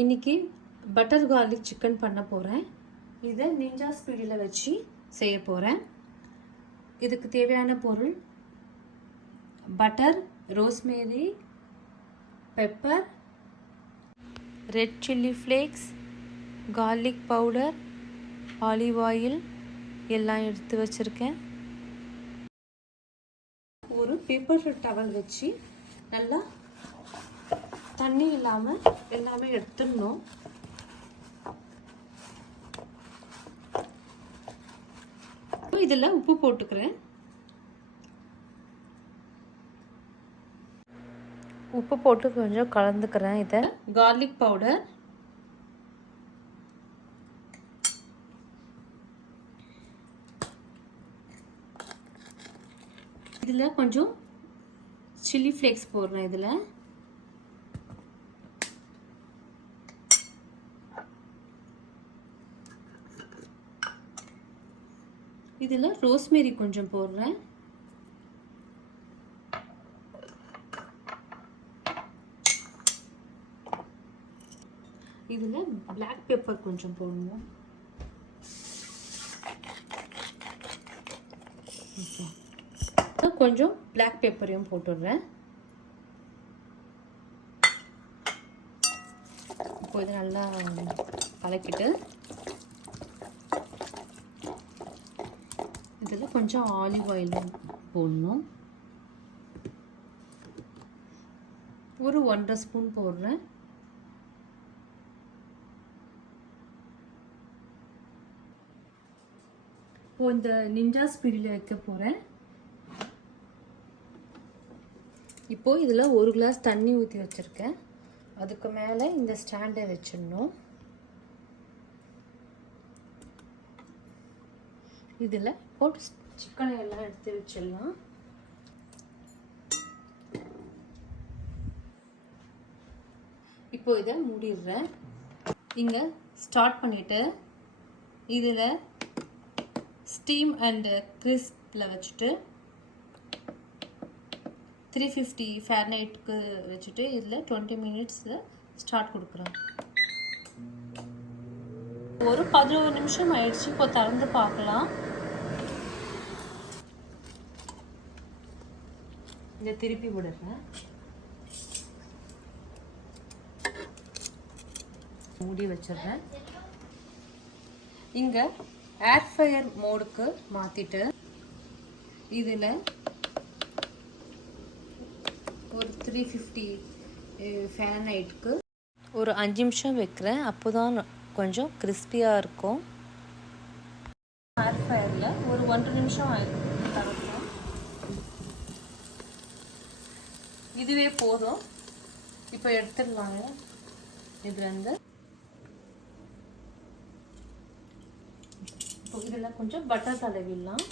இன்றைக்கி butter garlic chicken பண்ண போகிறேன். இதை நிஞ்சா ஸ்பீடில் வச்சு செய்ய போகிறேன். இதுக்கு தேவையான பொருள் butter, rosemary, pepper, red chilli flakes, garlic powder, olive oil எல்லாம் எடுத்து வச்சுருக்கேன். ஒரு பேப்பர் டவல் வச்சு நல்லா தண்ணி இல்லாமல் எல்லாமே எடுத்துடணும். இதில் உப்பு போட்டுக்கிறேன். உப்பு போட்டு கொஞ்சம் கலந்துக்கிறேன். இதை கார்லிக் பவுடர், இதில் கொஞ்சம் சில்லி ஃப்ளேக்ஸ் போடுறேன். இதில் ரோஸ்மேரி கொஞ்சம் போடுறேன். இதில் பிளாக் பெப்பர் கொஞ்சம் போடணும். கொஞ்சம் பிளாக் பெப்பரையும் போட்டுடுறேன். இப்போ இதை நல்லா கலக்கிட்டு இதில் கொஞ்சம் ஆலிவ் ஆயில் போடணும். ஒரு 1.5 ஸ்பூன் போடுறேன். இப்போ இந்த நிஞ்சா ஸ்பீடில் வைக்க போகிறேன். இப்போது இதில் 1 கிளாஸ் தண்ணி ஊற்றி வச்சுருக்கேன். அதுக்கு மேலே இந்த ஸ்டாண்டை வச்சிடணும். இதில் போட்டு சிக்கனை எல்லாம் எடுத்து வச்சிடலாம். இப்போ இதை மூடிடுறேன். இங்கே ஸ்டார்ட் பண்ணிவிட்டு இதில் ஸ்டீம் அண்ட் கிறிஸ்பில் வச்சுட்டு 350 ஃபாரன்ஹீட்க்கு வச்சுட்டு இதில் 20 மினிட்ஸில் ஸ்டார்ட் கொடுக்குறேன். ஒரு 11 நிமிஷம் ஆயிடுச்சு. இப்போ திறந்து பார்க்கலாம். இதை திருப்பி விடுறேன். மூடி வச்சிடுறேன். இங்கே ஏர் ஃப்ரையர் மோடுக்கு மாற்றிட்டு இதில் ஒரு 350 ஃபாரன்ஹீட்க்கு ஒரு 5 நிமிஷம் வைக்கிறேன். அப்போ தான் கொஞ்சம் கிறிஸ்பியாக இருக்கும். ஏர் ஃப்ரையரில் ஒரு 1.5 நிமிஷம் தரணும். இதுவே போதும். இப்போ எடுத்துடலாங்க. இதுலேருந்து இப்போ இதில் கொஞ்சம் பட்டர் தடவிடலாம்.